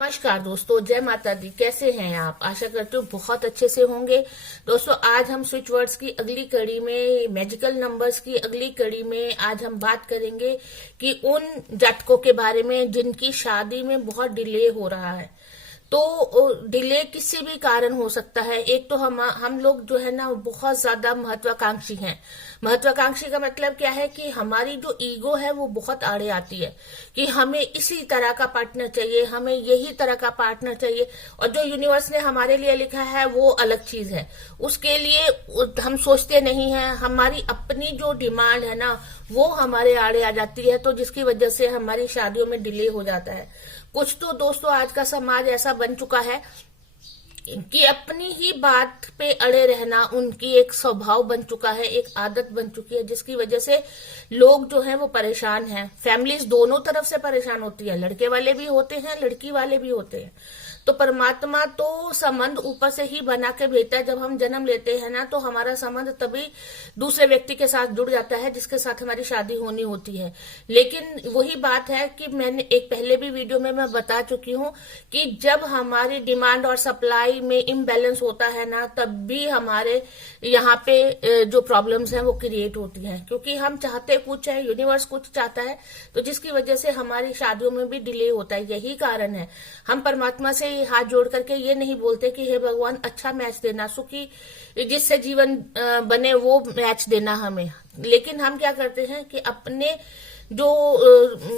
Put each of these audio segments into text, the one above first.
नमस्कार दोस्तों, जय माता दी। कैसे हैं आप? आशा करती हूँ बहुत अच्छे से होंगे। दोस्तों, आज हम स्विच वर्ड्स की अगली कड़ी में, मैजिकल नंबर्स की अगली कड़ी में आज हम बात करेंगे कि उन जातकों के बारे में जिनकी शादी में बहुत डिले हो रहा है। तो डिले किसी भी कारण हो सकता है। एक तो हम लोग जो है ना बहुत ज्यादा महत्वाकांक्षी हैं। महत्वाकांक्षी का मतलब क्या है कि हमारी जो ईगो है वो बहुत आड़े आती है कि हमें इसी तरह का पार्टनर चाहिए, हमें यही तरह का पार्टनर चाहिए, और जो यूनिवर्स ने हमारे लिए लिखा है वो अलग चीज है। उसके लिए हम सोचते नहीं हैं। हमारी अपनी जो डिमांड है ना वो हमारे आड़े आ जाती है, तो जिसकी वजह से हमारी शादियों में डिले हो जाता है। कुछ तो दोस्तों आज का समाज ऐसा बन चुका है कि अपनी ही बात पे अड़े रहना उनकी एक स्वभाव बन चुका है, एक आदत बन चुकी है, जिसकी वजह से लोग जो हैं वो परेशान हैं। फैमिलीज दोनों तरफ से परेशान होती है, लड़के वाले भी होते हैं, लड़की वाले भी होते हैं। तो परमात्मा तो संबंध ऊपर से ही बना के भेजता है। जब हम जन्म लेते हैं ना तो हमारा संबंध तभी दूसरे व्यक्ति के साथ जुड़ जाता है जिसके साथ हमारी शादी होनी होती है। लेकिन वही बात है कि मैंने एक पहले भी वीडियो में मैं बता चुकी हूँ कि जब हमारी डिमांड और सप्लाई में इम्बैलेंस होता है ना तब भी हमारे यहाँ पे जो प्रॉब्लम्स हैं वो क्रिएट होती हैं, क्योंकि हम चाहते कुछ है, यूनिवर्स कुछ चाहता है, तो जिसकी वजह से हमारी शादियों में भी डिले होता है। यही कारण है। हम परमात्मा से हाथ जोड़ करके ये नहीं बोलते कि हे भगवान अच्छा मैच देना, सुखी जिससे जीवन बने वो मैच देना हमें। लेकिन हम क्या करते हैं कि अपने जो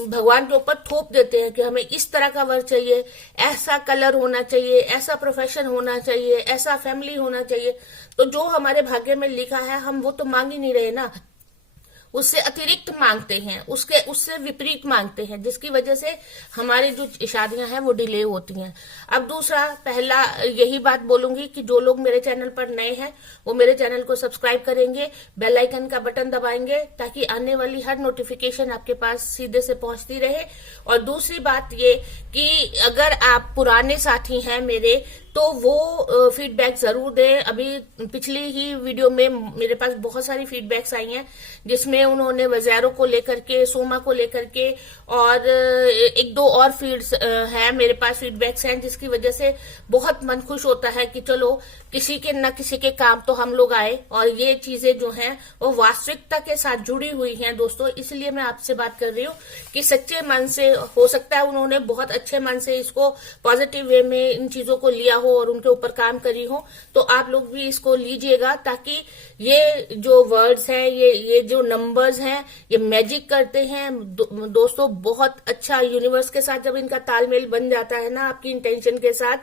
भगवान के ऊपर थोप देते हैं कि हमें इस तरह का वर चाहिए, ऐसा कलर होना चाहिए, ऐसा प्रोफेशन होना चाहिए, ऐसा फैमिली होना चाहिए। तो जो हमारे भाग्य में लिखा है हम वो तो मांग ही नहीं रहे ना, उससे अतिरिक्त मांगते हैं, उससे विपरीत मांगते हैं, जिसकी वजह से हमारी जो शादियां हैं वो डिले होती हैं। अब दूसरा, पहला यही बात बोलूंगी कि जो लोग मेरे चैनल पर नए हैं वो मेरे चैनल को सब्सक्राइब करेंगे, बेल आइकन का बटन दबाएंगे ताकि आने वाली हर नोटिफिकेशन आपके पास सीधे से पहुंचती रहे। और दूसरी बात ये कि अगर आप पुराने साथी हैं मेरे तो वो फीडबैक जरूर दें। अभी पिछली ही वीडियो में मेरे पास बहुत सारी फीडबैक्स आई हैं जिसमें उन्होंने वज़ैरों को लेकर के, सोमा को लेकर के और एक दो और फीड्स हैं मेरे पास, फीडबैक्स हैं, जिसकी वजह से बहुत मन खुश होता है कि चलो किसी के न किसी के काम तो हम लोग आए। और ये चीजें जो हैं वो वास्तविकता के साथ जुड़ी हुई हैं दोस्तों। इसलिए मैं आपसे बात कर रही हूँ कि सच्चे मन से, हो सकता है उन्होंने बहुत अच्छे मन से इसको पॉजिटिव वे में इन चीजों को लिया हो और उनके ऊपर काम करी हो, तो आप लोग भी इसको लीजिएगा ताकि ये जो वर्ड्स हैं, ये जो नंबर्स हैं, ये मैजिक करते हैं दोस्तों। बहुत अच्छा यूनिवर्स के साथ जब इनका तालमेल बन जाता है ना आपकी इंटेंशन के साथ,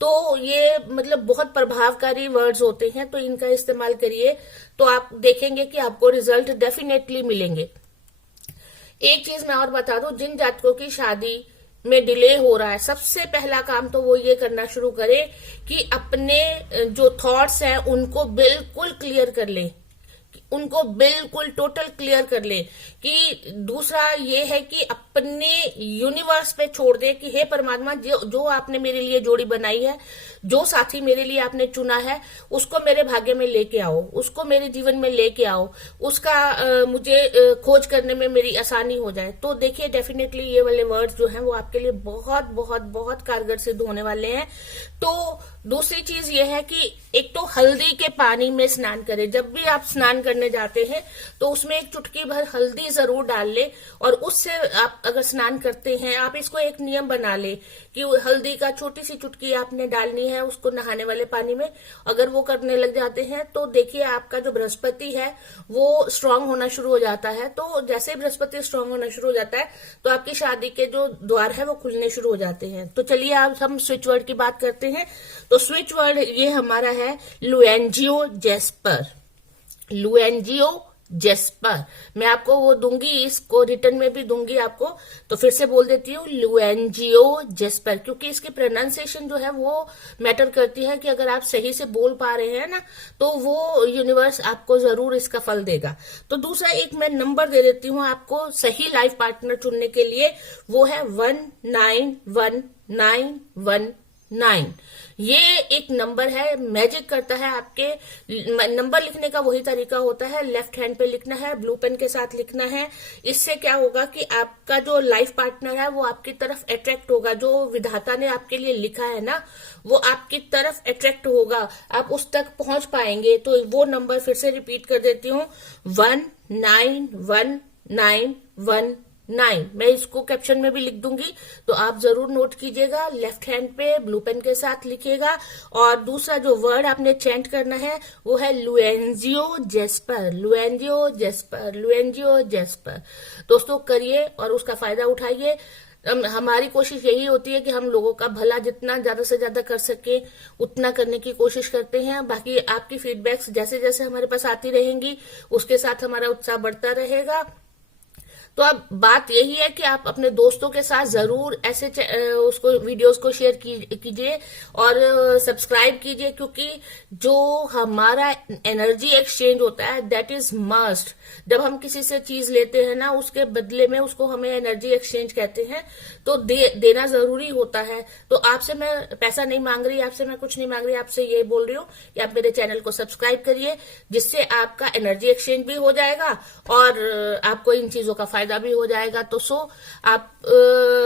तो ये मतलब बहुत प्रभावकारी वर्ड्स होते हैं। तो इनका इस्तेमाल करिए तो आप देखेंगे कि आपको रिजल्ट डेफिनेटली मिलेंगे। एक चीज मैं और बता दूं, जिन जातकों की शादी में डिले हो रहा है, सबसे पहला काम तो वो ये करना शुरू करे कि अपने जो थॉट्स हैं उनको बिल्कुल क्लियर कर ले, उनको बिल्कुल टोटल क्लियर कर ले। कि दूसरा ये है कि अपने यूनिवर्स पे छोड़ दे कि हे परमात्मा, जो आपने मेरे लिए जोड़ी बनाई है, जो साथी मेरे लिए आपने चुना है, उसको मेरे भाग्य में लेके आओ, उसको मेरे जीवन में लेके आओ, उसका मुझे खोज करने में मेरी आसानी हो जाए। तो देखिए डेफिनेटली ये वाले वर्ड्स जो हैं वो आपके लिए बहुत बहुत बहुत कारगर सिद्ध होने वाले हैं। तो दूसरी चीज ये है कि एक तो हल्दी के पानी में स्नान करें। जब भी आप स्नान करने जाते हैं तो उसमें एक चुटकी भर हल्दी जरूर डाल ले, और उससे आप अगर स्नान करते हैं, आप इसको एक नियम बना ले कि हल्दी का छोटी सी चुटकी आपने डालनी है उसको नहाने वाले पानी में। अगर वो करने लग जाते हैं तो देखिए आपका जो बृहस्पति है वो स्ट्रांग होना शुरू हो जाता है। तो जैसे बृहस्पति स्ट्रांग होना शुरू हो जाता है तो आपकी शादी के जो द्वार है वो खुलने शुरू हो जाते हैं। तो चलिए आज हम स्विच वर्ड की बात करते हैं। तो स्विच वर्ड ये हमारा है लुएंजियो जेस्पर। लुएंजियो जेस्पर, मैं आपको वो दूंगी, इसको रिटर्न में भी दूंगी आपको। तो फिर से बोल देती हूँ, लुएंजियो जेस्पर, क्योंकि इसकी प्रोनाउंसिएशन जो है वो मैटर करती है कि अगर आप सही से बोल पा रहे हैं ना तो वो यूनिवर्स आपको जरूर इसका फल देगा। तो दूसरा एक मैं नंबर दे देती हूँ आपको सही लाइफ पार्टनर चुनने के लिए, वो है 191919। 9। ये एक नंबर है, मैजिक करता है। आपके नंबर लिखने का वही तरीका होता है, लेफ्ट हैंड पे लिखना है, ब्लू पेन के साथ लिखना है। इससे क्या होगा कि आपका जो लाइफ पार्टनर है वो आपकी तरफ अट्रैक्ट होगा। जो विधाता ने आपके लिए लिखा है ना, वो आपकी तरफ अट्रैक्ट होगा, आप उस तक पहुंच पाएंगे। तो वो नंबर फिर से रिपीट कर देती हूँ, 191919। मैं इसको कैप्शन में भी लिख दूंगी, तो आप जरूर नोट कीजिएगा। लेफ्ट हैंड पे ब्लू पेन के साथ लिखिएगा। और दूसरा जो वर्ड आपने चैंट करना है वो है लुएंजियो जेस्पर, लुएंजियो जेस्पर, लुएंजियो जेस्पर। दोस्तों करिए और उसका फायदा उठाइए। हमारी कोशिश यही होती है कि हम लोगों का भला जितना ज्यादा से ज्यादा कर सके उतना करने की कोशिश करते हैं। बाकी आपकी फीडबैक्स जैसे जैसे हमारे पास आती रहेंगी उसके साथ हमारा उत्साह बढ़ता रहेगा। तो अब बात यही है कि आप अपने दोस्तों के साथ जरूर ऐसे उसको वीडियोस को शेयर कीजिए और सब्सक्राइब कीजिए, क्योंकि जो हमारा एनर्जी एक्सचेंज होता है दैट इज मस्ट। जब हम किसी से चीज लेते हैं ना, उसके बदले में उसको हमें एनर्जी एक्सचेंज कहते हैं, तो देना जरूरी होता है। तो आपसे मैं पैसा नहीं मांग रही, आपसे मैं कुछ नहीं मांग रही, आपसे ये बोल रही हूँ कि आप मेरे चैनल को सब्सक्राइब करिए, जिससे आपका एनर्जी एक्सचेंज भी हो जाएगा और आपको इन चीजों का फायदा भी हो जाएगा। तो आप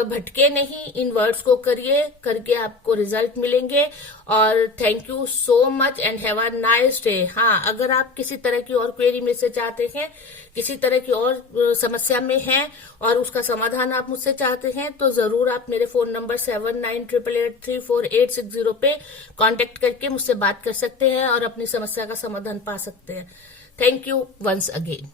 भटके नहीं, इन वर्ड्स को करिए, करके आपको रिजल्ट मिलेंगे। और thank you so much and have a nice day. हाँ, अगर आप किसी तरह की और क्वेरी में से चाहते हैं, किसी तरह की और समस्या में हैं और उसका समाधान आप मुझसे चाहते हैं, तो जरूर आप मेरे फोन नंबर 7988834860 पे कांटेक्ट करके मुझसे बात कर सकते हैं और अपनी समस्या का समाधान पा सकते हैं। Thank you once again.